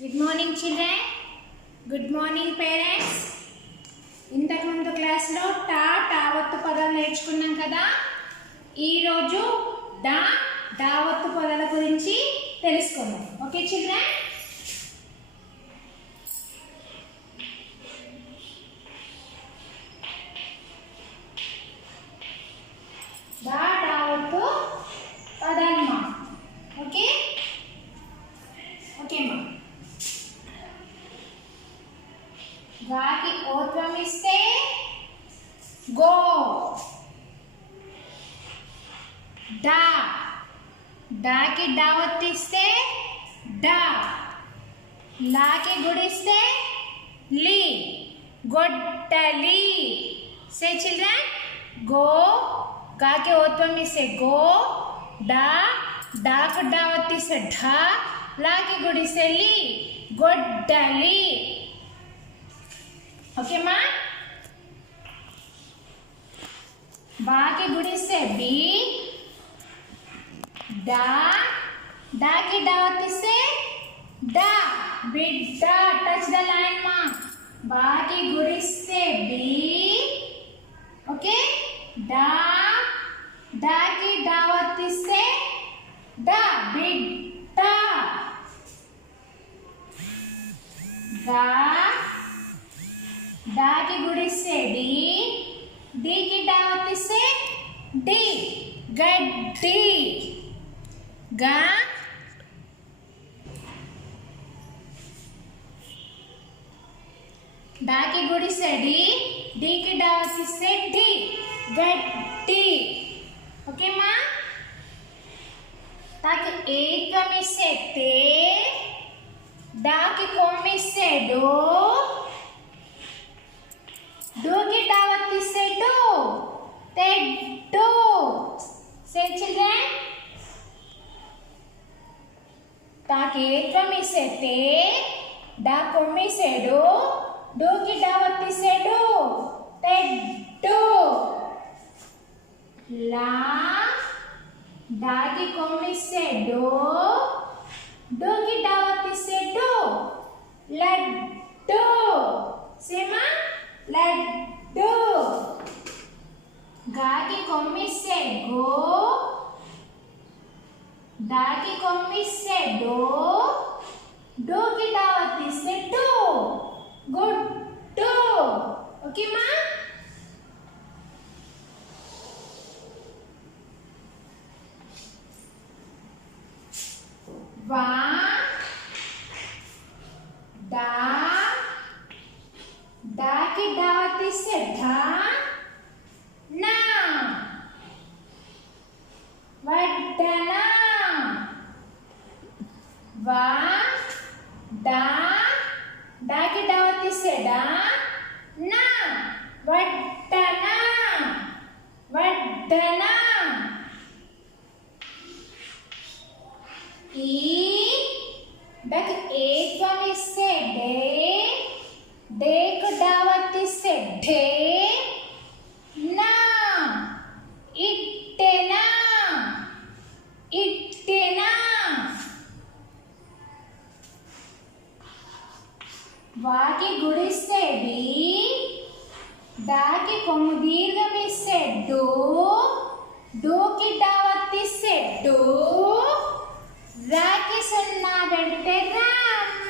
Good morning children. Good morning parents. ఇంతకు ముందు class లో టావత్తు పదాలు నేర్చుకున్నాం కదా. ఈ రోజు డావత్తు పదాల గురించి తెలుసుకుందాం. Okay children. డావత్తు పదాలమ్మా. ఓకే ఓకే అమ్మా. గాకి ఓత్వం ఇస్తే గో, డాకి డావత్ ఇస్తే డా, లాకి గుడిస్తే లీ, గొడ్డలి. సే చిల్డ్రన్, గో, గాకి ఓత్వం ఇస్తే గో, డాకు డావత్ ఇస్తే ఢా, లాకి గుడిస్తే లీ, గొడ్డలి. ఓకే మా. బాకి గుడిస్తే బి, డాకి డావత్ ఇస్తే డా, బిడ్డ. టచ్ ద లైన్ మా. బాకి గుడిస్తే బి, ఓకే, డాకి డావత్ ఇస్తే డా, బిడ్డ. డాకి గుడిస్తే డి, డీకి డావత్ ఇస్తే డి, గడ్డి. డాకి గుడిస్తే డి, డీకి డావత్ ఇస్తే డి, గడ్డి. ఓకే మా. తాకి ఏత్వం ఇస్తే తే, డాకి కోమ్ ఇస్తే డో, డోకి డావత్ ఇస్తే డో, తెడ్డు. సే చిల్డ్రన్, తాకి ఏత్వం ఇస్తే తే, డా కొమ్ ఇస్తే డో, డోకి డావత్ ఇస్తే డో, తెడ్డు. డాకి కొమ్ ఇస్తే డో, డోకి డావత్ ఇస్తే డో, లడ్డు. సేమా, లడ్డు. గాకి కొమ్మిస్తే గో, డాకి కొమ్మిస్తే డో, డోకి డావత్ ఇస్తే డో, గుడ్డు. ఓకే మా. డాకి డావత్ ఇస్తే ఢా, నా, వడ్డన. డాకి డావత్ ఇస్తే డా, నా, వడ్డన, వడ్డన. డాకి ఏత్వం ఇస్తే డే, డేకు డావత్ ఇస్తే ఢే, నా, ఇట్టెనా, ఇట్టెనా. వాకి గుడిస్తే బి, డాకి కొమ్ము దీర్ఘం ఇస్తే డో, డోకి డావత్ ఇస్తే డో, రాకి సున్నా పెడితే రామ్,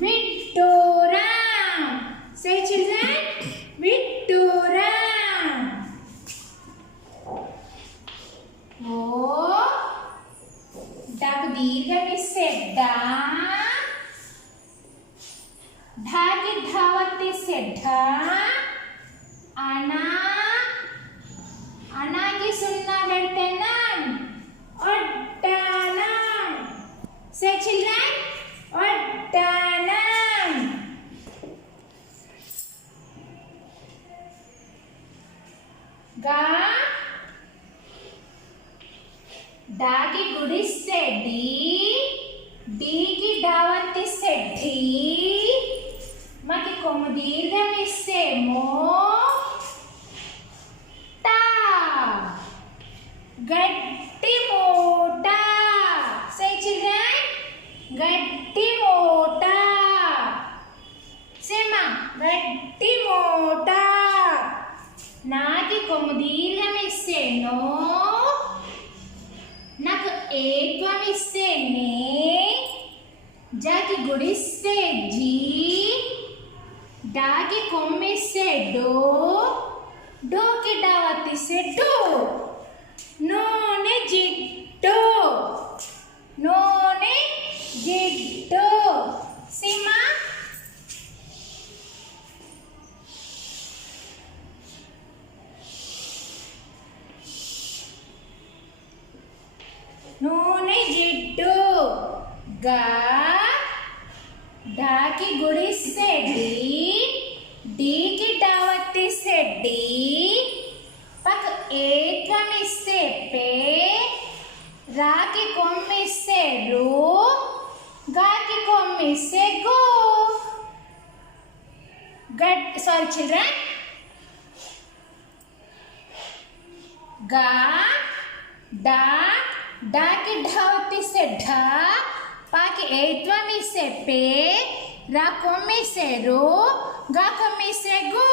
విడ్డూరం. సే చిల్డ్రన్, విడ్డూరం. ఓ, డాకు దీర్ఘం ఇస్తే డా, ఢాకి ధావత్ ఇస్తే ఢా, అనా, అనాకి సున్నా పెడితే నాన్, ఒడ్డానం. సే చిల్డ్రన్, ఒడ్డానం. డాకి గుడిస్తే డి, డీకి డావత్ ఇస్తే ఢీ, మాకి కొమ్ము దీర్ఘం ఇస్తే మో, టా, గట్టి మూట. సే చిల్డ్రన్, గట్టి మూట. ఏత్వమిస్తే నే, జాకి గుడిస్తే జీ, డాకి కొమ్మిస్తే డో, డోకి డావత్తిస్తే డో. నూనె జిడ్డు, నూనె జిడ్డు. సీమా నూనె జిడ్డు. గా, డాకి గుడిస్తే డి, డీకి డావత్తిస్తే డి, పక్ ఏకమిస్తే పే, రాకి కొమ్మిస్తే రు, గాకి కొమ్మిస్తే గు. Sorry children. గా, డా, డాకి ఢావత్తిస్తే ఢ, పాకి ఏత్వమిస్తే పే, రా కొమ్మిస్తే రు, గా కొమ్మిస్తే గు.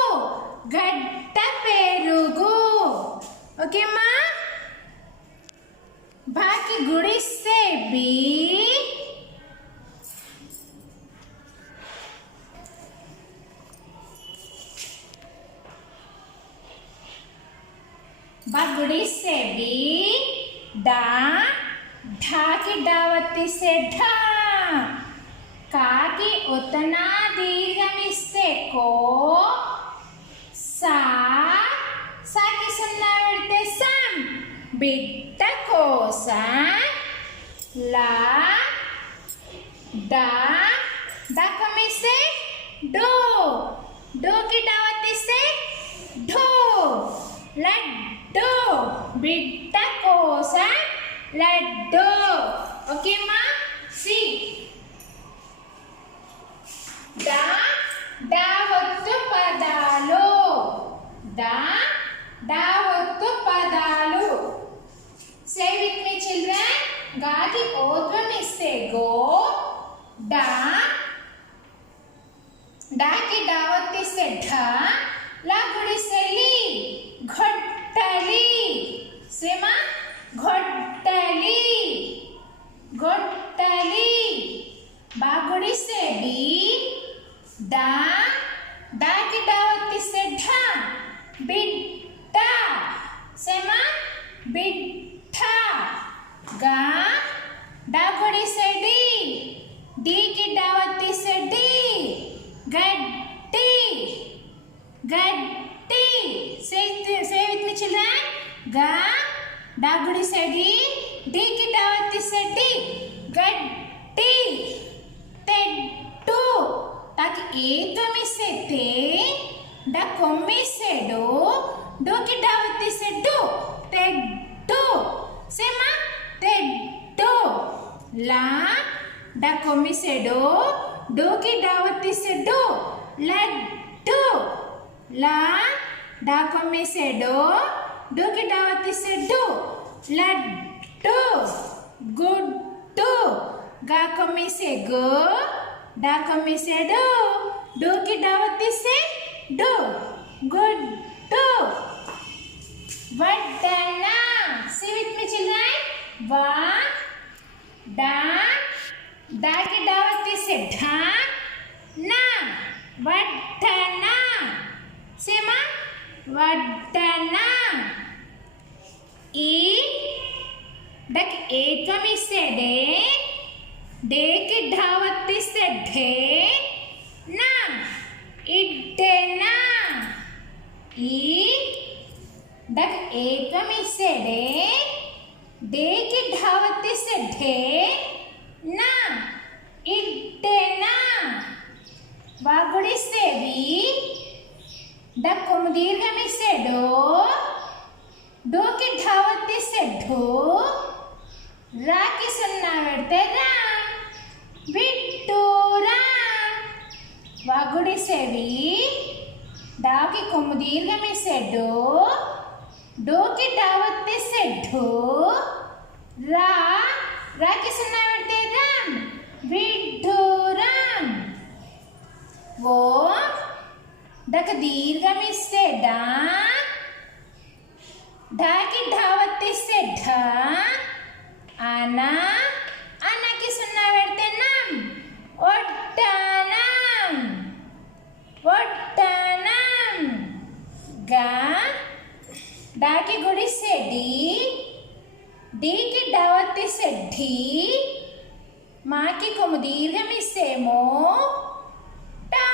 గడ్డ పెరుగు. ఓకేమ్మా. బాకి గుడిస్తే బి, బా గుడిస్తే బి, డా, ఢాకి డావత్తిస్తే ఢా, కాకి ఉత్తనా దీర్ఘమిస్తే కో, సా, సాకి సున్నా పెడితే సం, బిడ్డ కోసం. లా, డా, డకమిస్తే డో, డోకి డావత్తిస్తే ఢో, లడ్డు. బిడ్డ కోసం లడ్డు. ఓకేమ్మా. సి, డా, డావత్తు పదాలు. డా, డావత్తు పదాలు. సే విత్ మీ చిల్డ్రన్. గాకి ఓత్వం ఇస్తే గో, డా, డాకి డావత్తిస్తే ఢ, లా గుడిస్తే లి, ఘొట్టలి. సేమా ఘొట్టలి, ఘొట్టలి. బా గుడిస్తే బి, డా, డాకి డావత్తిస్తే ఢ, బిడ్డ. సేమా బిడ్డ. గా, డా గుడిస్తే డి, డీకి డావత్తిస్తే డి, గడ్డి. గడ్డి. సే విత్ మీ చిల్డ్రన్. గా, డా గుడిస్తే డి, డీకి డావత్తిస్తే డి, గడ్డి. తెడ్డు. తాకి ఏత్వమిస్తే తే, డా కొమ్మిస్తే డో, డోకి డావత్తిస్తే డు, తెడ్డు. సేమా తెడ్డు. లా, డా కొమ్మిస్తే డో, డోకి డావత్తిస్తే డు, లడ్డు. లా, డా కొమ్మిస్తే డో, డోకి డావత్తిస్తే డు, లడ్డు. గుడ్డు. గా కొమ్మిస్తే గు, డా కొమ్మిస్తే డు, డోకి డావత్తిస్తే డు, గుడ్డు. వడ్డన. See with me children. వా, డా, డాకి డావత్తిస్తే ఢ, నా, వడ్డన. సేమా వడ్డన. ఈ, డకి ఏత్వమిస్తే డే, డేకి ఢావత్తిస్తే ఢే, నా, ఇడ్డెనా. ఈ, డకి ఏత్వమిస్తే డే, డేకి ఢావత్తిస్తే ఢే, నా, ఇడ్డెనా. బా గుడిస్తే వి, డక్కొమ్ము దీర్ఘమిస్తే డో, డోకి ఢావత్తిస్తే ఢో, రాకి సున్నా పెడితే రా, విడ్డూరా. వా గుడిస్తే వి, డాకి కొమ్ము దీర్ఘమిస్తే డో, డోకి డావత్తిస్తే ఢో, రా, రాకి సున్నా పెడితే రామ్, విడ్డూరం. ఓ, డక దీర్ఘమిస్తే డా, ఢాకి ఢావత్తిస్తే ఢ, అన, డావత్తి సెడ్డి మాకి కొమ్ము దీర్ఘం ఇస్తేమో టా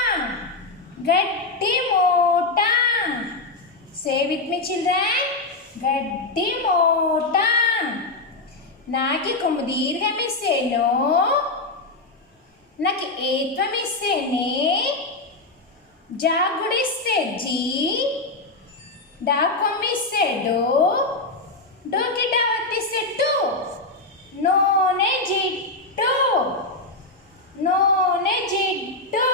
గట్టి మోట. సే విత్ మీ చిల్డ్రన్, గట్టి మోట. నాకి కొమ్ము దీర్ఘం ఇస్తేనో, నాకు ఏత్వం ఇస్తేనే, జాగుడిస్తే జీ, డా కొమ్మిస్తే డో, డోకి డావత్తిస్తే టు. నోనే జిట్టు, నోనే జిట్టు.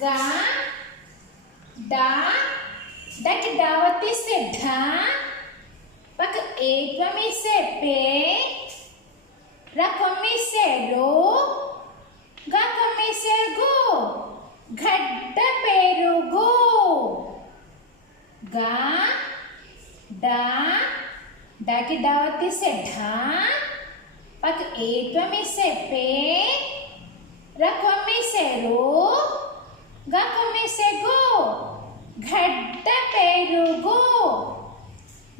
గా డా, డకి డావత్తిస్తే ఢా, పక్క ఏత్వం ఇస్తే పే, రా కొమ్మిస్తే రో, గా కొమ్మిస్తే గు, గడ్డ పెరుగు. గా డా, డాకి డావత్తిస్తే ఢా, పక్క ఏత్వం ఇస్తే పే, రా కొమ్మిస్తే రో, గా కొమ్మిస్తే గు, గడ్డ పెరుగు.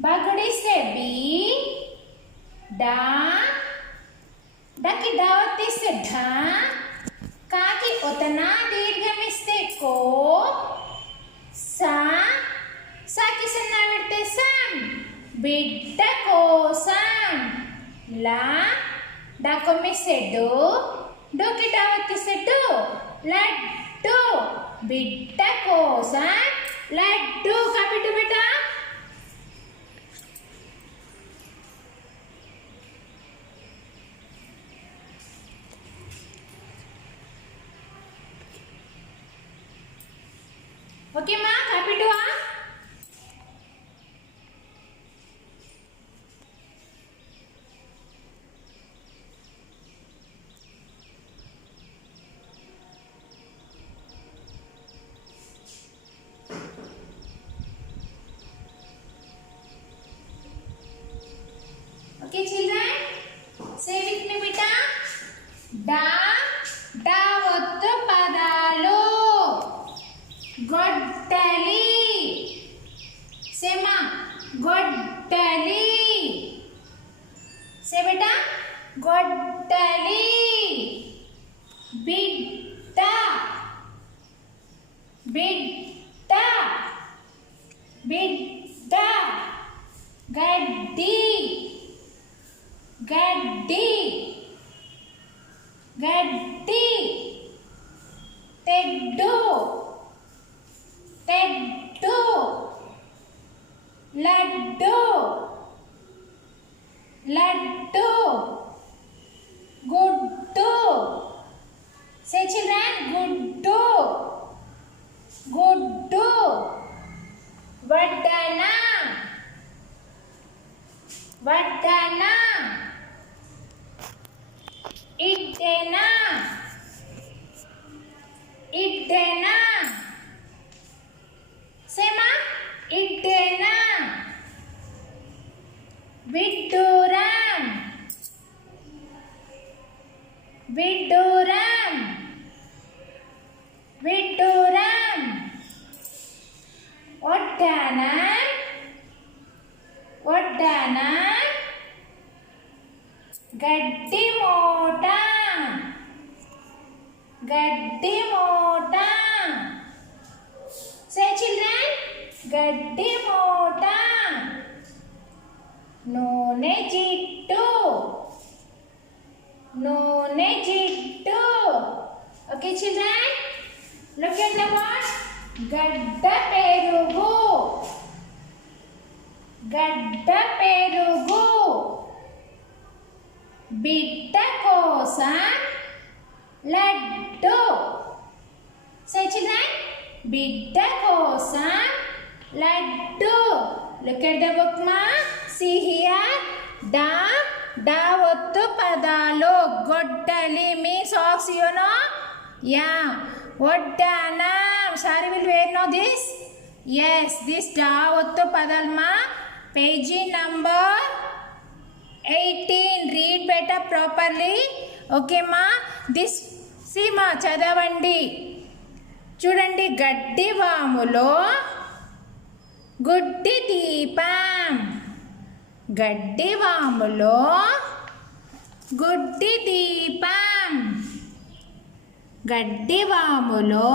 బగుడిస్తే బి, డా, డకి డావత్తిస్తే ఢా, కాకి ఉతనా దీర్ఘమిస్తే కో, సా, సాకి సన్నా పెడితే సం, బిడ్డ కోసం. లా, డా కొమ్మిస్తే డో, డోకి డావత్తిస్తే డు, లడ్డు. బిడ్డ కోసం లడ్డు. కాపిట్టు బిడ్డ. ఓకే మా, కాపిట్టువా. Okay children, say with me beta. Da, డావత్తు పదాలు. గొడ్డలి. Say ma, గొడ్డలి. Say beta, గొడ్డలి. బిడ్డ, బిడ్డ, బిడ్డ. గడ్డి, గడ్డి, గడ్డి. తెడ్డు, తెడ్డు. లడ్డు, లడ్డు. గుడ్డు. Say children, గుడ్డు, గుడ్డు. వడ్డన, వడ్డన. ఇడ్డెన, ఇడ్డెన. సేమా, ఇడ్డెన. విడ్డూరం, విడ్డూరం, విడ్డూరం. వడ్డన, వడ్డన. గడ్డి మోట, గడ్డి మోట. Say children, గడ్డి మోట. నూనె జిట్టు, నూనె జిట్టు. Okay children, look at the word. గడ్డ పెరుగు, గడ్డ పెరుగు. బిడ్డ కోసం లడ్డు. Say children, బిడ్డ కోసం laddu. Look at the book ma. See here. Da, డావత్తు పదాలు. గొడ్డలి means ox, you know? Yeah. వడ్డానం. Sorry, will we know this? Yes, this డావత్తు పదాలు ma. Page number 18. Read better properly. Okay ma. This see ma, చదవండి. చూడండి, గడ్డి వాములో గుడ్డి దీపం, గడ్డివాములో గుడ్డి దీపం. గడ్డివాములో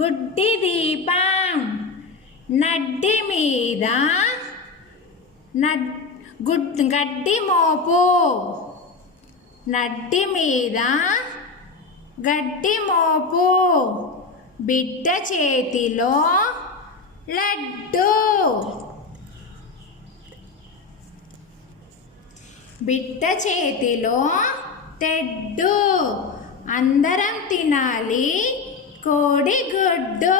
గుడ్డి దీపం. నడ్డి మీద గడ్డి మోపు. నడ్డి మీద గడ్డి మోపు. బిడ్డ చేతిలో లడ్డు. బిడ్డ చేతిలో తెడ్డు. అందరం తినాలి కోడిగుడ్డు.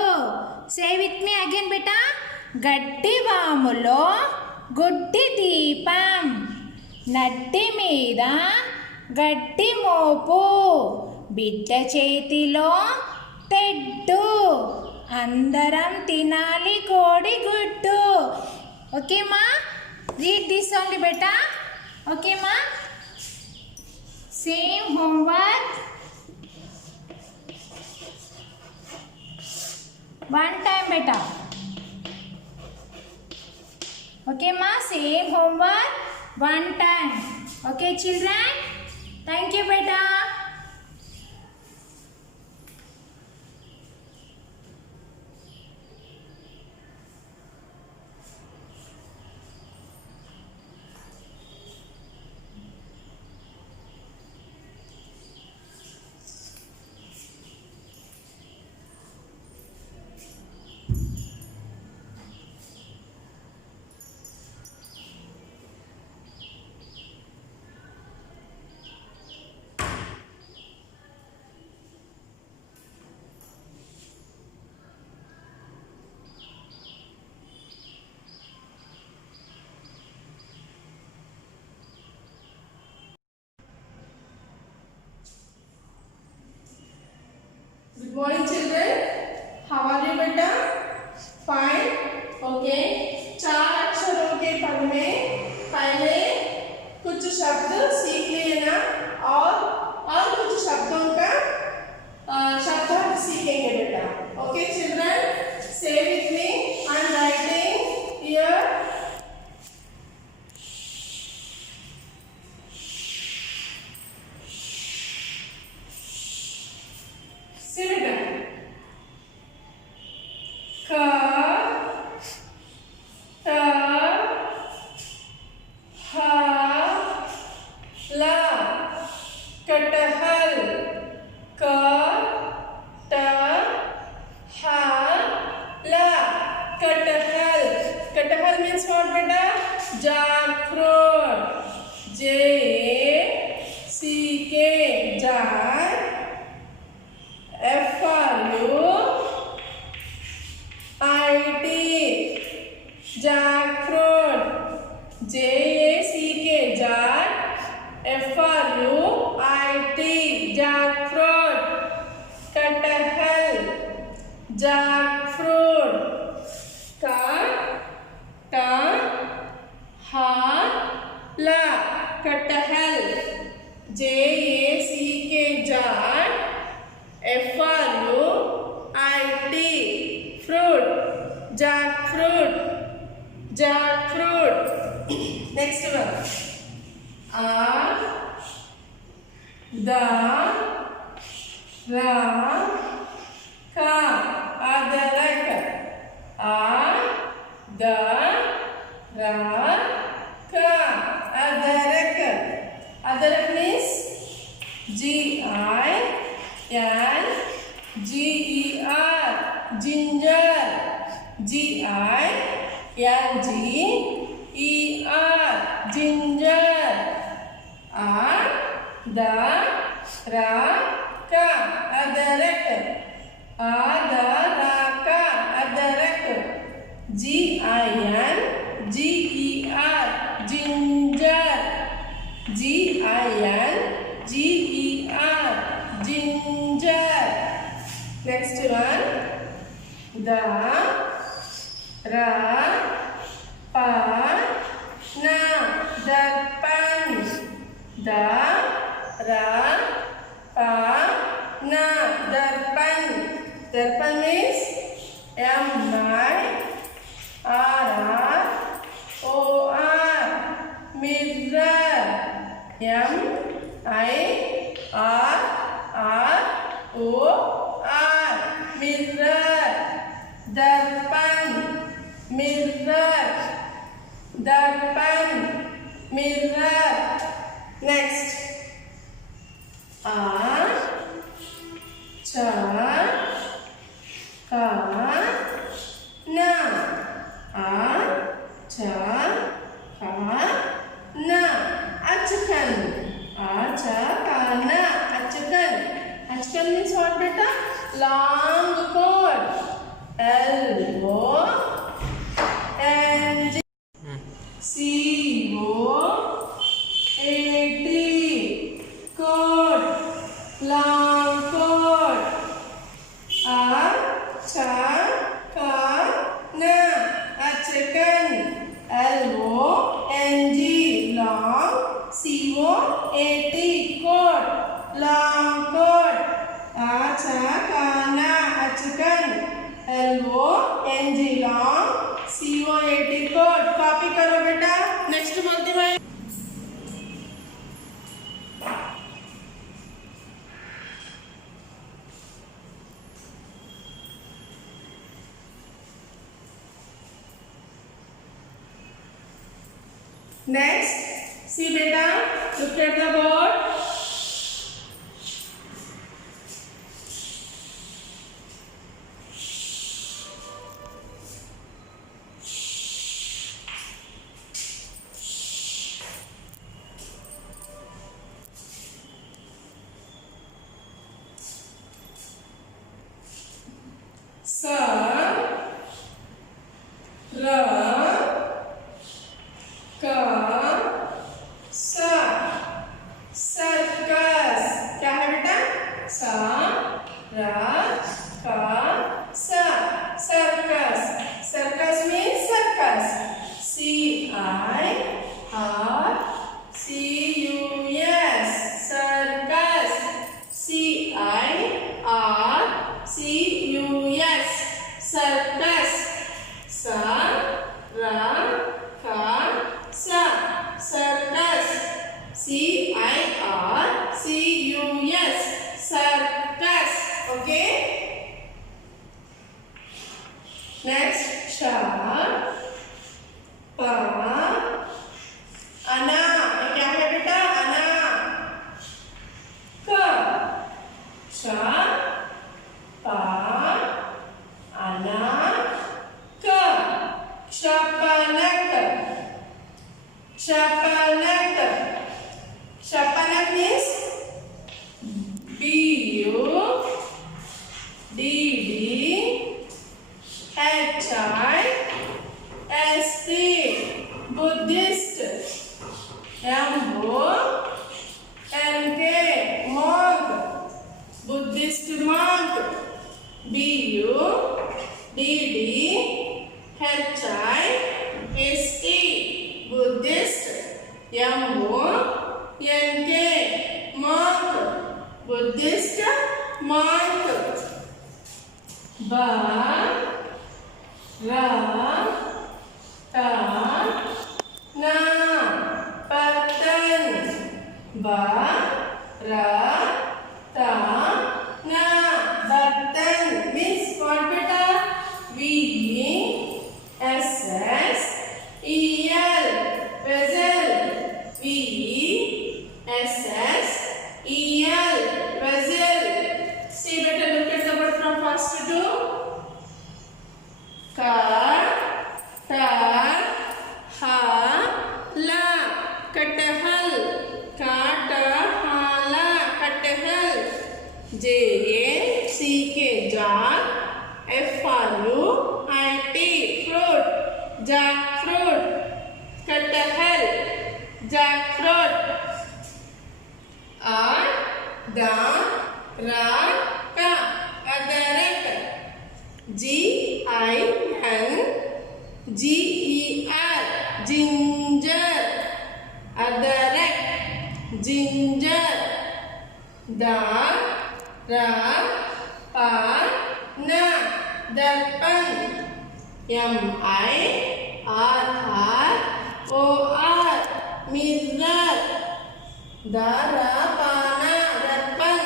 సే విత్ మీ అగైన్ బేటా. గడ్డివాములో గుడ్డి దీపం. నడ్డి మీద గడ్డి మోపు. బిడ్డ చేతిలో తెడ్డు. అందరం తినాలి కోడిగుడ్డు. ఓకే మా, రీడ్ దిస్ ఓన్లీ బేటా. ఓకే మా, same homework. one time beta. Okay ma, same homework one time. Okay children, thank you beta. Good morning children. How are you beta? Fine. Okay. 4 अक्षरों के पद में पहले कुछ शब्द सीख लिए ना, और कुछ शब्दों का शब्दार्थ सीखेंगे बेटा. Okay children. Say with me. I am writing here. कटहल. कटहल. कटहल means what beta? Jackfruit. J-A-C-K. Jack. F-R-U-I-T. Jackfruit. J-A-C-K. Jack. F-R-U-I-T. Jackfruit. कटहल. Jackfruit. कटहल. J-A-C-K. Jack. F-R-U-I-T. Fruit. Jackfruit. Jackfruit. Next one. अदरक. अदरक. अदरक means G-I-N-G-E-R. Ginger. G-I-N-G-E-R. Ginger. अदरक. अदरक. G-I-N-G-E-R. Ginger. G-I-N-G-E-R. Ginger. Next one. दर्पण. दर्पण. दर्पण means M-I-R-R-O-N. MIRROR mirror दर्पण mirror दर्पण mirror next Achkan means what beta? Long cord. LONG COAT cord. Long cord. Achkan LONG long COAT cord. Long cord. Achkan LONG long COAT cord. Copy करो बेटा. Next बोलती मैं. Next, see beta, look at the board. Circus क्या है बेटा? Circus. Circus means circus. CIRCUS circus. CIRCUS circus. Circus. CIRCUS circus. Okay. Next, ana. क्या है बेटा? ana. ana. Shapanak means BUDDHIST Buddhist. MONK monk. Buddhist monk. BUDDHIST Buddhist. MONK monk. Buddhist monk. Patan. Batan means what beta? VESSEL vessel. VESSEL vessel. See better, look at the word from first to Kathala Katahal. JACK jar. FRUIT fruit. Jackfruit. Katahal jackfruit. Adaraka adarak. GINGER ginger. Adarak ginger. Darpana darpan. MIRROR mirror. दर्पण दर्पण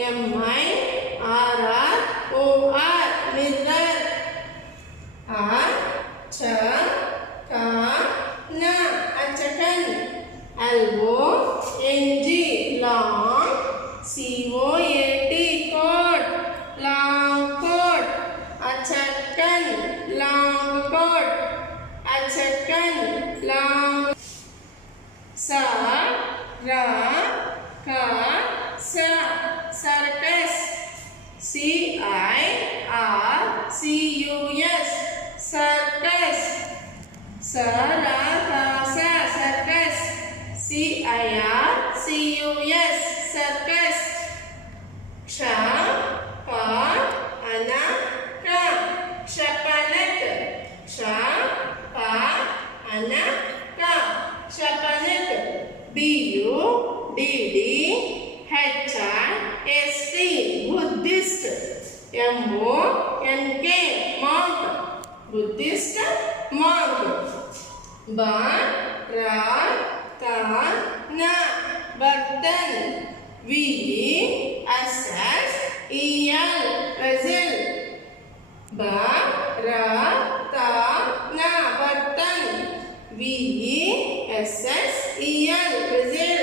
MIRROR mirror अचकन अचकन LONG long COAT coat long coat अचकन long coat अचकन long circus CIRCUS circus circus CIRCUS circus Kshapanaka BUDDHIST Buddhist MONK monk Buddhist monk बर्तन VSSEL vessel बर्तन VSSEL vessel.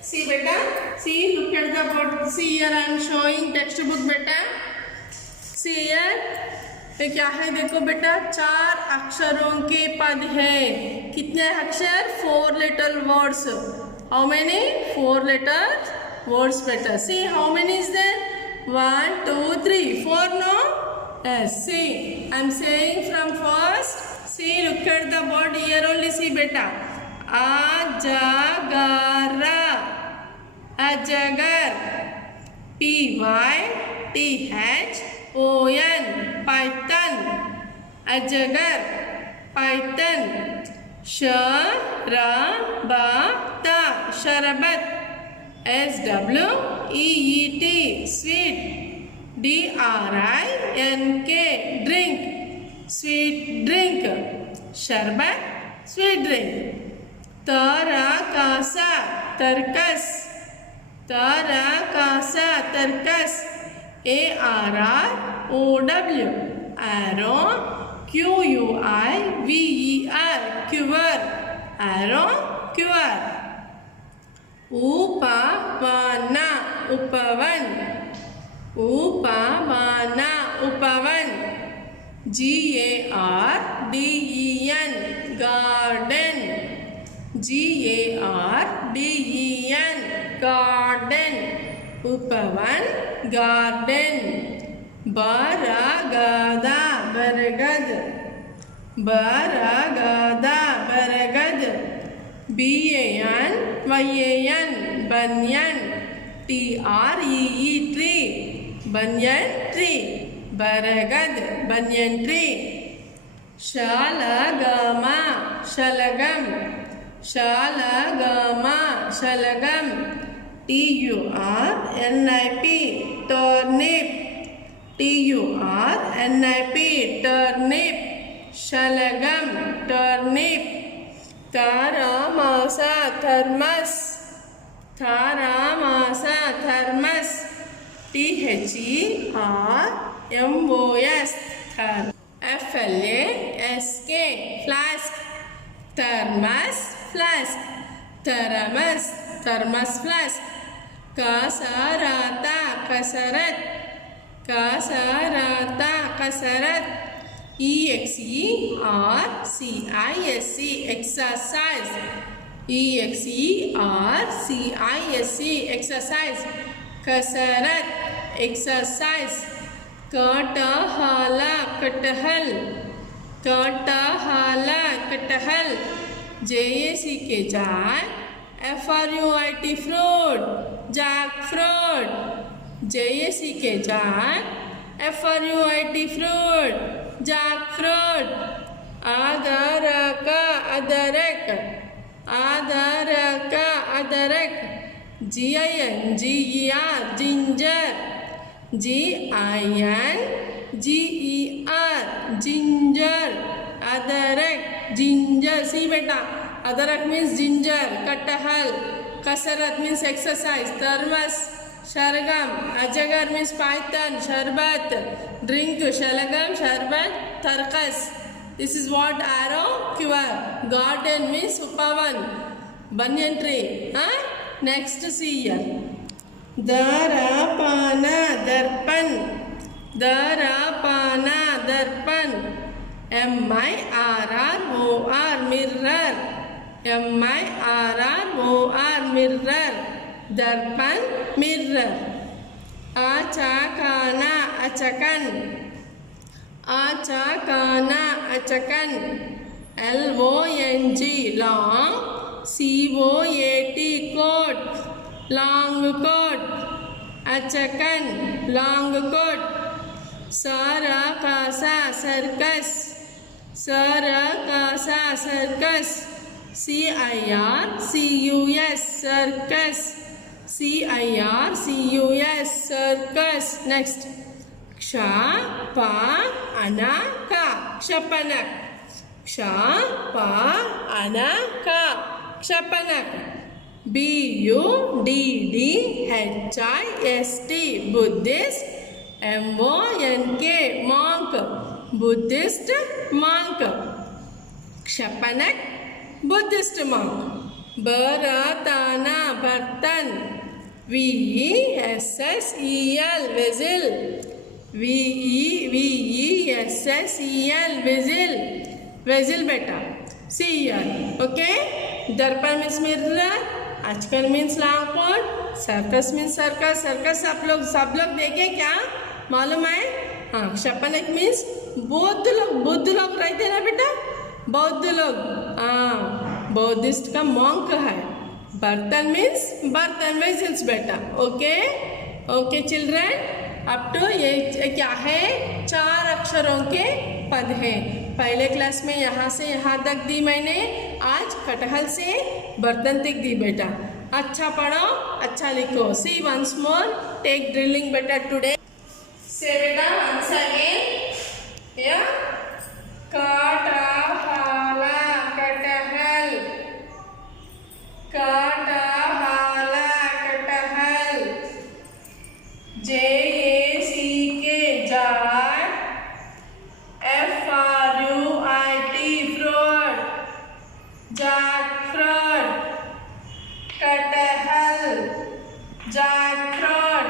See beta, see, look at the board. See here I am showing textbook beta. See here, ये क्या है देखो बेटा, 4 अक्षरों के पद है. कितने अक्षर? 4 letter words. How many? 4 letter words beta. See how many is there? 1 2 3 4 no? Yes. See, I am saying from first. See, look at the board here only. See beta. अजगर अजगर PYTHON python अजगर python शरबत शरबत SWEET sweet DRINK drink sweet drink शरबत sweet drink तरकसा तरकस तरकसा तरकस ARROW arrow QUIVER quiver arrow quiver उपवन उपवन उपवन उपवन GARDEN garden GARDEN garden उपवन garden बरगदा बरगद बरगदा बरगद BAN YAN बनियन TREE tree बनियन tree बरगद बनियन tree शलगमा शलगम शलगमा शलगम TURNIP turnip TURNIP turnip शलगम turnip तारामासा थर्मस तारामासा thermos THERMOS FLASK flask thermos flask thermos thermos flask कसरता कसरत कसरता कसरत EXERCISE exercise EXERCISE exercise कसरत exercise कटहल कटहल कटहल कटहल JAC के जाक FRUIT fruit jackfruit JAC के जाक FRUIT fruit jackfruit अदरक अदरक अदरक अदरक GINGER ginger GINGER ginger अदरक ginger सी बेटा अदरक मीन्स जिंजर कटहल Kasarat means exercise. Thermos, Shargam, Ajagar means python, Sharbat, drink, Shalagam, Sharbat, Tarkas. This is what arrow, Kiva. Garden means Upavan, banyan tree. Huh? Next, see here. Darapana, Darpan. Darapana, Darpan. MIRROR, mirror. MIRROR, mirror. Darpan, mirror. Achakana, achakan. Achakana, achakan. LONG, long. COAT, coat. Long coat. Achakan, long coat. Sarakasa, circus. Sarakasa, circus. CIRCUS, circus. CIRCUS, circus. Next. Kshapanaka, kshapanak. Kshapanaka, kshapanak. BUDDHIST, Buddhist. MONK, monk. Buddhist monk. Kshapanak, Buddhist monk. Bharatana, Bhartan. VESSEL, vessel. VESSEL, vessel. Vessel beta. See here. Okay? Darpan means mirror. Achkan means long coat. Circus means circus. Circus सब लोग देखे क्या मालूम है? हाँ, क्षपनक means बौद्ध लोग रहते ना बेटा, बौद्ध लोग. हाँ, बौद्धिस्ट का मॉन्क है. बर्तन मीन्स बर्तन वेसल्स बेटा. ओके ओके चिल्ड्रन, अब तो ये क्या है, 4 अक्षरों के पद हैं. पहले क्लास में यहाँ से यहाँ तक दी मैंने, आज कटहल से बर्तन तक दी बेटा. अच्छा पढ़ो, अच्छा लिखो. See once more, take drilling बेटा टुडे. से बेटा वंस अगेन. या कटहला, कटहल. कटहला, कटहल. JACK, jar. FRUIT, fruit. Jackfruit. कटहल, jackfruit.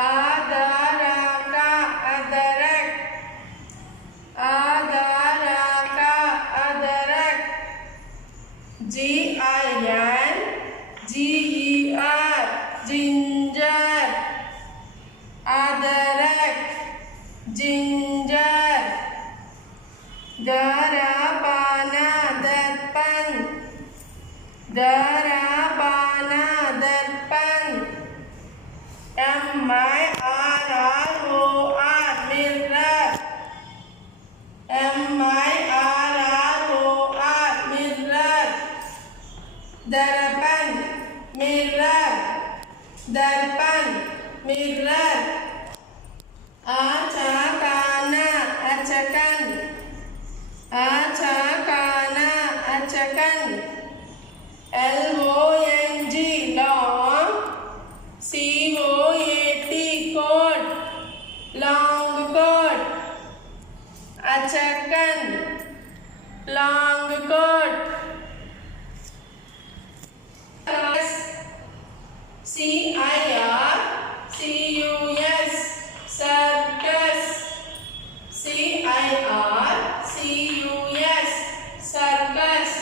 अदरक, अदरक. अदरक, अदरक. GINGER, ginger. अदरक, ginger. दरपाना, दर्पण. दरपाना, दर्पण. MIRROR, mirror. MIRROR, mirror. दर्पण, mirror. दर्पण, mirror. Achakana, achakan. Achakana, achakan. LONG, long. COAT, coat. Long coat. Achakan, long coat. CIRCUS, circus. CIRCUS, circus.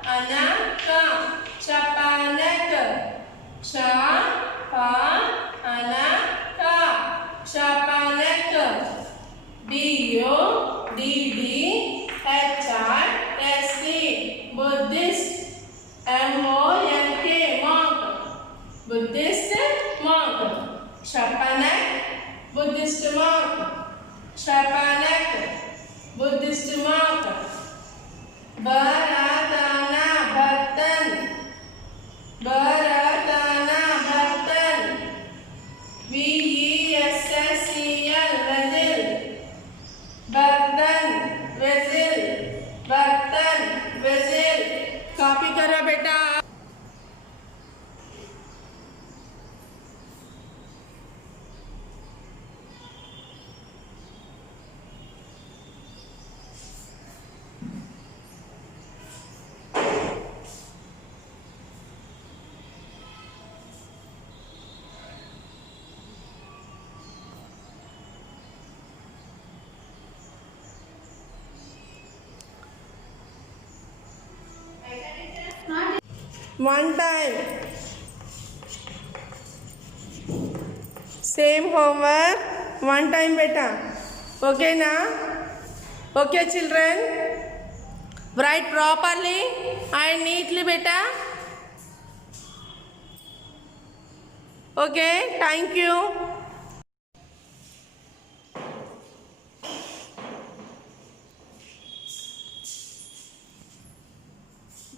Shapanaka, shapanak. Shapanaka, shapanak. BUDDHIST, Buddhist. MONK, monk. Buddhist monk. Shapanak, Buddhist monk. Shapanak, Buddhist monk. Bharatana, Bhartan. Bharatana, Bhartan. VESSEL, vessel. Bhartan, vessel. Bhartan, vessel. करो बेटा. One time. Same homework. One time beta. Okay na? Okay children. Write properly and neatly beta. Okay. Thank you.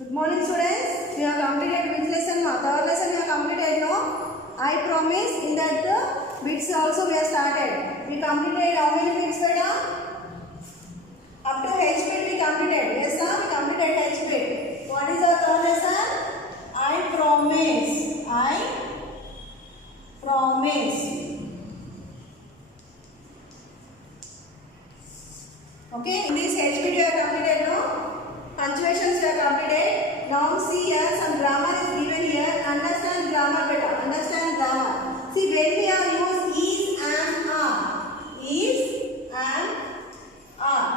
Good morning students. We have completed which lesson? Third lesson we have completed, no? I promise in that bits also we have started. We completed how many bits beta? Up to H bit we completed. Yes sir, we completed H bit. What is our third lesson? I promise. I promise. Okay, in this H bit we have completed, no? Punctuations we have completed. Now see here some grammar is given here. Understand grammar better. Understand grammar. See when we are use is and are. Is and are.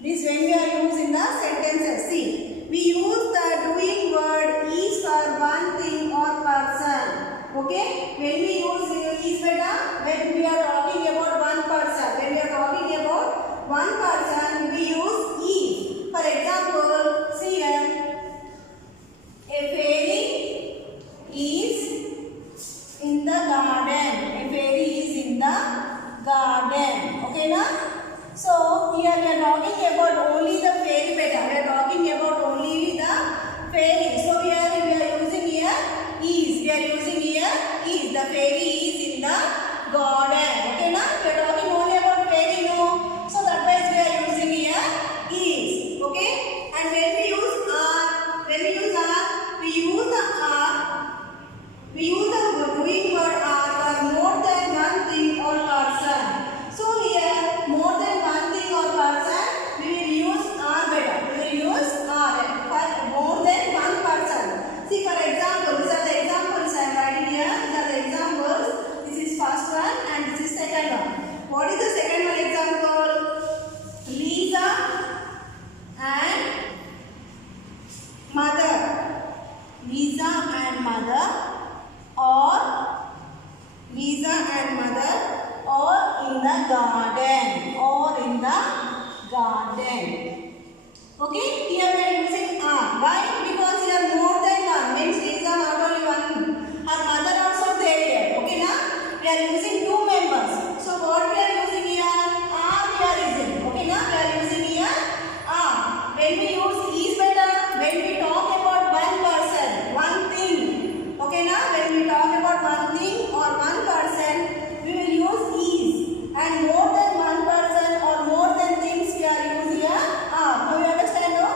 This when we are using the sentences. See, we use the doing word is for one thing or person. Okay? When we use is better, when we are talking about one person. When we are talking about one person, we use is. For example, see here, a fairy is in the garden. A fairy is in the garden. Okay, na? So here we are talking about only the fairy beta. We are talking about only the fairy. So here we are using here is. We are using here is. The fairy is in the garden. Okay, na? We are talking only about fairy, no? So that why we are using here is. Okay, and when we use are, we use the doing word are for more than one thing or person. So here more than one thing or person, we will use are better. We will use are for more than one person. See for example, these are the examples I am writing here. These are the examples. This is first one and this is second one. What is the second one example? Lisa and mother. Lisa and mother or in the garden Okay, here we are using are. Why? Because here more than one means Lisa not only one. Her mother also there here. Okay na? We are using two members. So what we are using here? Are we are using. Okay na? We are using here are. When we use is better, when we talk about one person, one thing. Okay na? When we talk about one thing or one person, we will use is. And more than one person or more than things we are using here are. Do you understand? No?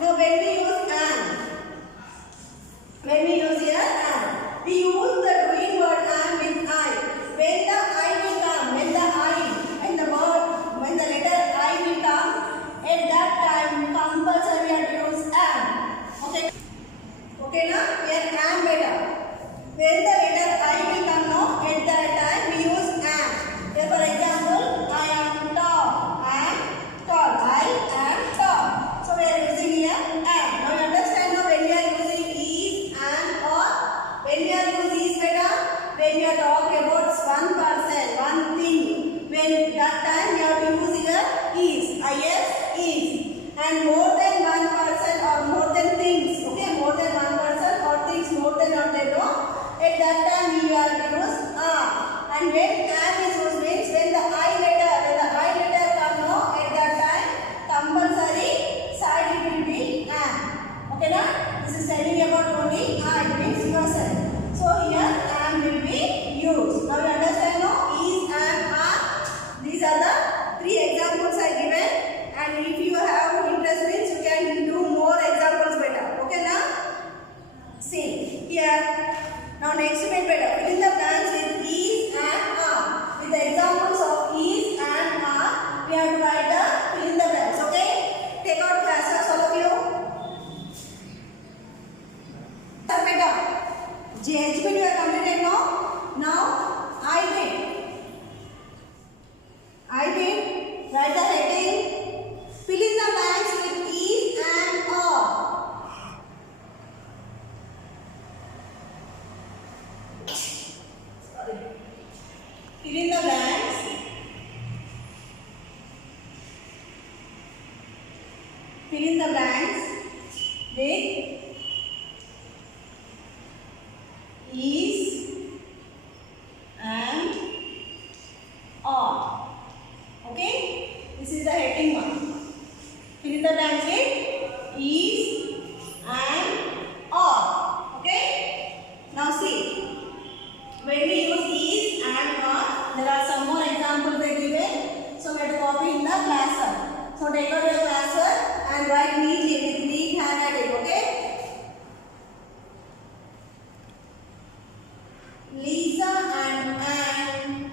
No, when we use and. When we use here and. We use the doing word and with I. When blanks with is and are. Okay, this is the heading one. Fill in the blanks with is and are. Okay, now see, when we use is and are, there are some more examples they given. So we have to copy in the classroom. So take out your classroom and write neatly with neat handwriting. Okay, Lisa and Anne,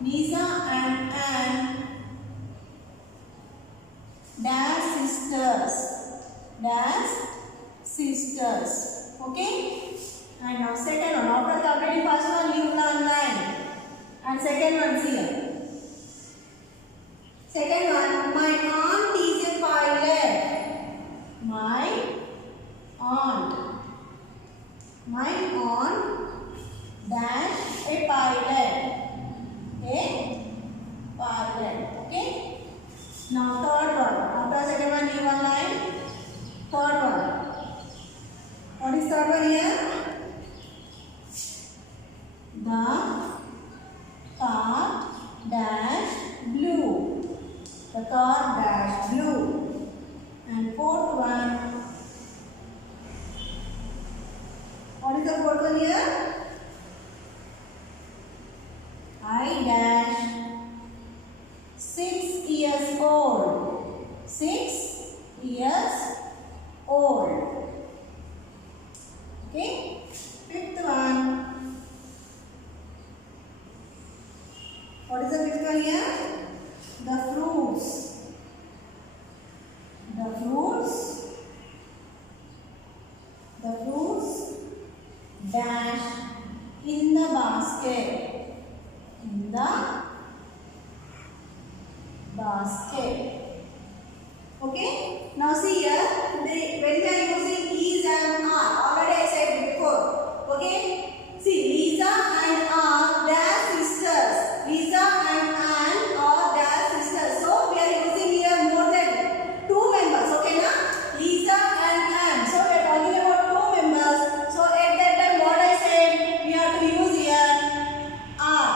Lisa and Anne, dash sisters, dash sisters. Okay, and now second one, after completing first one, leave one line, and second one here. Second one, my aunt is a pilot. My aunt dash a pilot. A pilot. Okay. Now third one. After second one, leave one line. Third one. What is third one here? The car dash blue. The car dash blue. And fourth one. What is the fourth one here? I dash 6 years old. 6 years old. Okay. Fifth one. What is the fifth one here? The fruits. The fruits dash in the basket. In the basket. Okay. Now see here, when we are using is and are, already I said before. Okay. See, Lisa and are dash sisters. Lisa and Anne are dash sisters. So we are using here more than 2 members. Okay, na? Lisa and Anne. So we are talking about 2 members. So at that time, what I said, we have to use here are.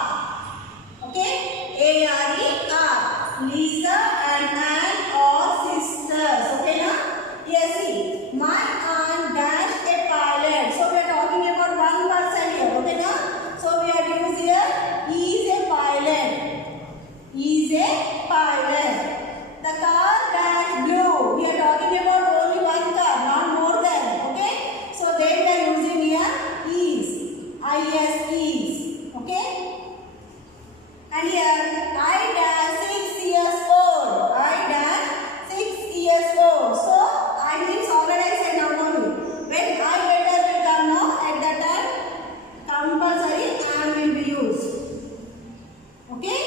Okay, A-R-E, are. Lisa and Anne are sisters. Okay, na? Yes, see, my aunt dash a pilot. So we are talking about one person here. Okay, na? So we have to use here is a pilot. Is a pilot. The car dash blue. We are talking about only one car, not more than. Okay, so then we are using here is. I-S is. Okay. And here, I dash 6 years old. I dash 6 years old. So, I means already I said now only. When I better will come now, at that time, compulsory am will be used. Okay?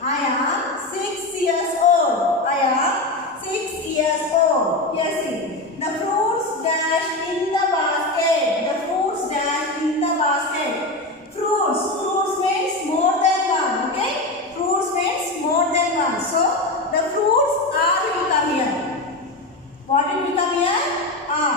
I am 6 years old. I am 6 years old. Yes, see. The fruits dash in the basket. The fruits dash in the basket. Fruits means more than one. Okay, fruits means more than one. So the fruits are will come here. What will come here? Are.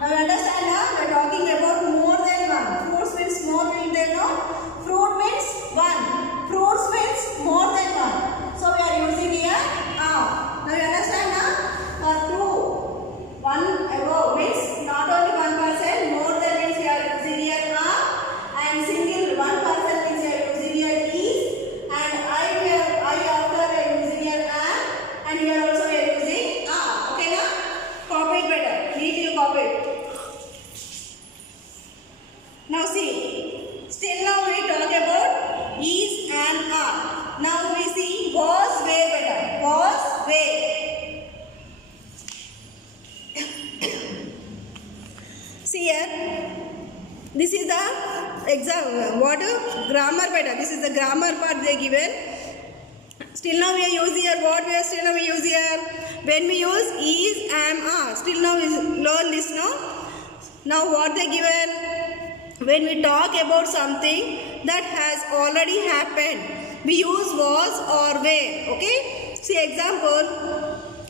Now you understand now? We are talking about more than one. Fruits means more than one. Fruit means one. Fruits means more than one. So we are using here are. Now you understand now? Two. One above means not only one person. More than means we are using here are. And single one person means we are using here is, and I after we are using here am, and here also we are using are. Okay, na? Copy it better. Need you copy it. Now see, still now we talk about is and are. Now we see was way better. Was way. See here. This is the exam. What grammar better? This is the grammar part they given. Still now we are using here. What we are still now we use here? When we use is, am, are. Still now we learn this now. Now what they given? When we talk about something that has already happened, we use was or were. Okay. See example.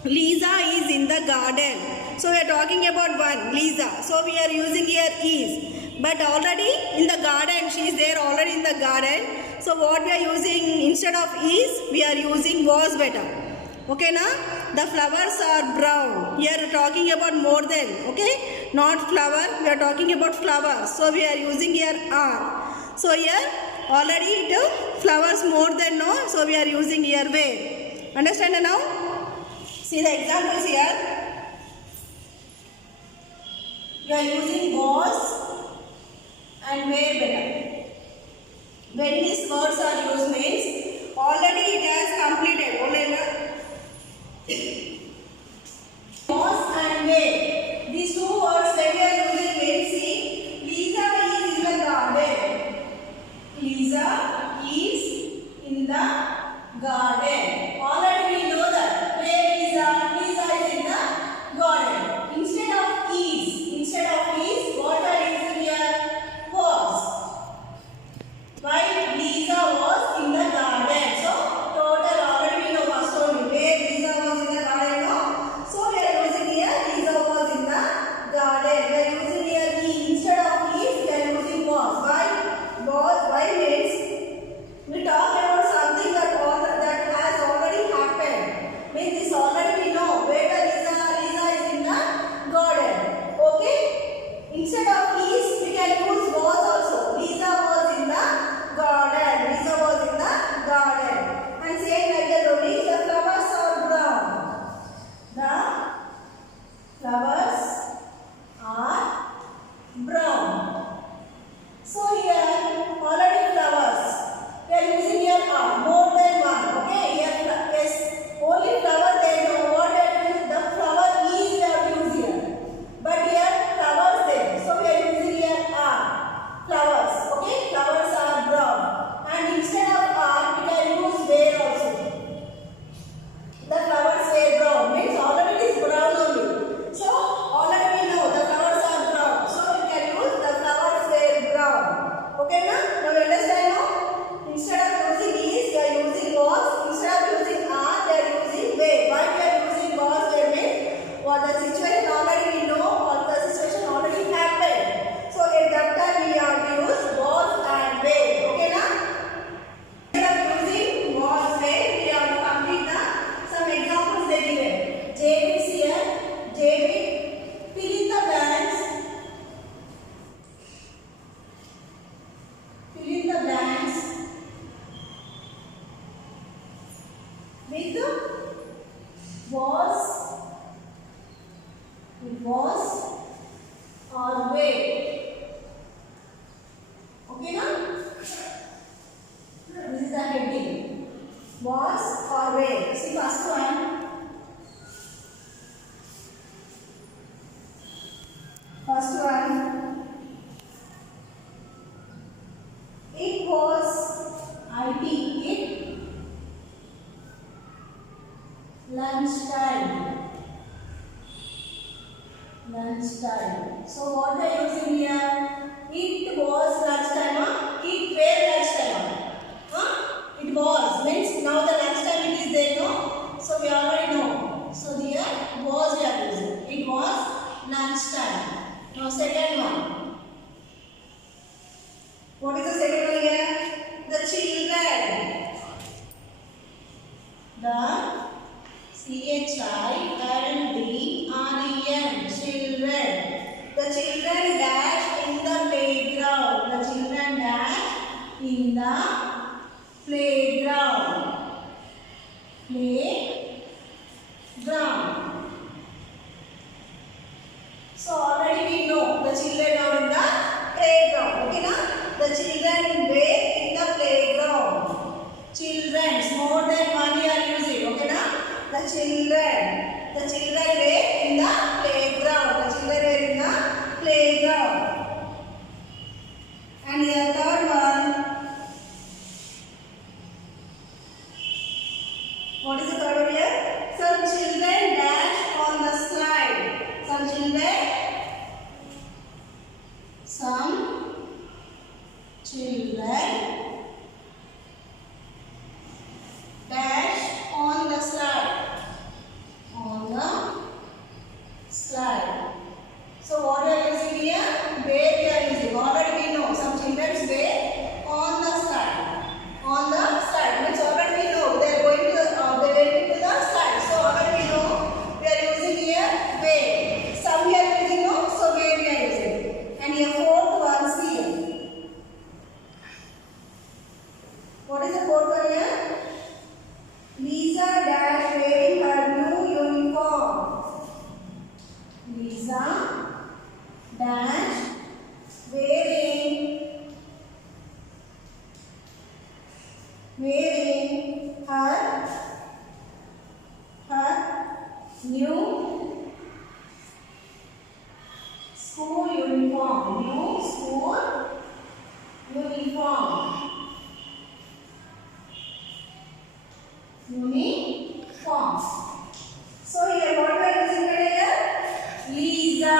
Lisa is in the garden. So we are talking about one, Lisa. So we are using here is. But already in the garden, she is there already in the garden. So what we are using instead of is, we are using was better. Okay, na? The flowers are brown. Here we are talking about more than. Okay, not flower. We are talking about flowers. So we are using here are. So here already it flowers more than no. So we are using here where. Understand now? See the examples here. We are using was and where better. When these words are used means already it has completed. Was and where. These two words when we are using means see Lisa is in the garden. Lisa is in the garden. Already we know that where Lisa is in the garden. Instead of is, what are using here? Was. Why Lisa was in the garden? So total already we know first only where Lisa was in the garden. No? So we are using here Lisa was in the garden. We are using here he instead of is. We are using was. Why? Was. Why means we talk about something that has already happened. Means this already we know where Lisa is in the garden. Okay? Instead of is, we can use was also. Lisa was in the garden. Lisa was in the garden. And same like the only the flowers are brown. The flowers are brown. So here already flowers. We are using here are more than one. Okay? Here yes, only flower there. No, what we are doing? The flower is we have to use here. But here flowers there. So we are using here are flowers. Okay? Flowers are brown. And instead of are, we can use where also. The flowers were brown. Means already it is brown only. So already we know the flowers are brown. So we can use the flowers were brown. Okay na? Now you understand now? Instead of using is, we are using was. Instead of using are, we are using where. Why we are using was where means what the situation already we know or the situation already happened. So at that time we have to use was and where. Okay na? Instead of using was where, we have to complete the some examples they given. David here. David fill in the blanks. Fill in the blanks with was, or where. Okay na? This is the heading. Was or where. See first one. First one. It was it lunchtime. So what are you using here? It was lunchtime. Huh? It were lunchtime. Huh? It was means now the lunchtime it is there. No? So we already know. So here was we are using. It was lunchtime. Now second one. What is the second one here? The children. The CHILDREN, children. The children dash in the playground. The children dash in the playground. Playground. So already we know the children are in the playground. Okay na? The children were in the playground. Children, more than one we are using. Okay na? The children were in the playground. The children were in the playground. And the third one. What is the third one here? Some children dash on the slide. Some children dash on the slide. On slide. So what we are using here? Where we are using. Already we know some children's were on the slide. On the slide. Means already we know they are going to they went into the slide. So already we know we are using here where. Some we are using no. So where we are using. And here fourth one see. What is the fourth one here? Lisa dash wearing her new uniform. Lisa dash wearing her new school uniform. New school uniform. Uniform. So here what we are using here? Lisa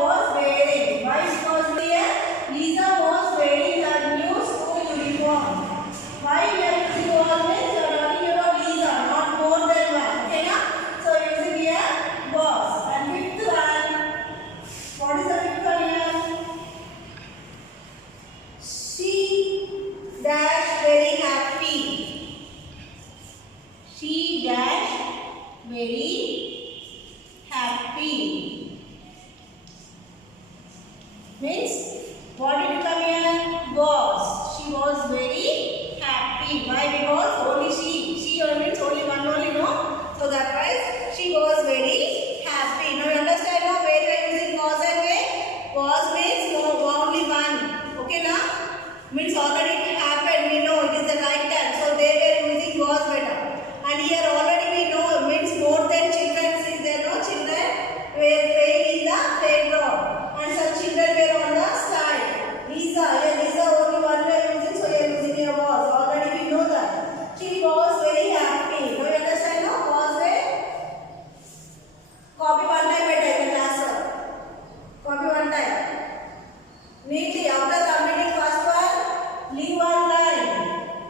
was wearing. Why? Because here Lisa was wearing her new school uniform. Why we are using was means we are talking about Lisa, not more than one. Okay na? So using here was. And fifth one. What is the fifth one here? She dash very happy. She dash very happy. Means what did you come here? Was. She was very happy. Why? Because only she. She means only one only no. So that was she was very happy. Now you understand now where we are using was and where? Was means only one. Okay now? Means already it happened. We know it is the right time. So they were using was better. And here already we know means more than children is there no children were playing in the playground. And some children were on the slide. Lisa only one were using, so you are using here was. Already we know that. She was very happy. Do you understand now? Was there? Copy one time better in the classroom. Copy one time. Neatly after completing first one, leave one line.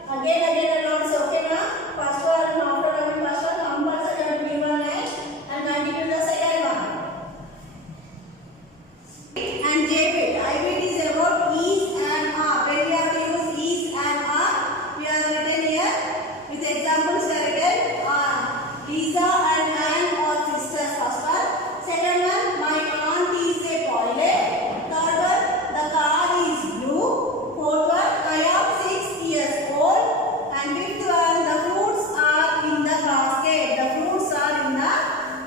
Again and also okay now? First one after completing first one, compulsory you have to leave one line and continue the second one. And JBit. IBIT is about is and are. When we have to use is and are, we have written here with examples we have written Lisa and Anne are sisters. First one. Second one, my aunt is a toilet. Third one, the car is blue. Fourth one, I am 6 years old. And fifth one, the fruits are in the basket. The fruits are in the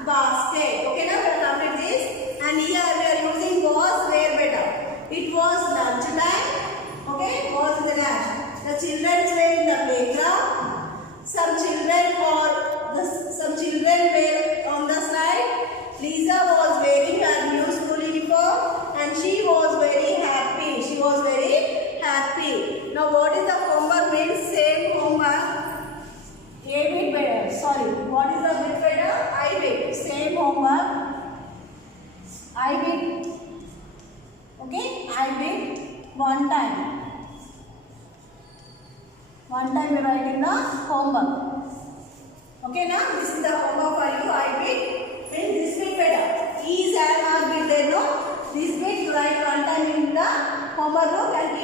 basket. Okay, now we have covered this. And here we are using was where better. It was lunch time. Okay, was in the lunch. The children were in the playground. Some children were on the slide. Lisa was wearing her new school uniform and she was very happy. She was very happy. Now what is the homework means? Same homework. A bit better. Sorry. What is the bit better? I bit. Same homework. I bit. Okay. I bit one time. One time we write in the homework. Okay now this is the homework for you. I bit. Means this bit better. Is and are bit there no. This bit you write one time in the homework book and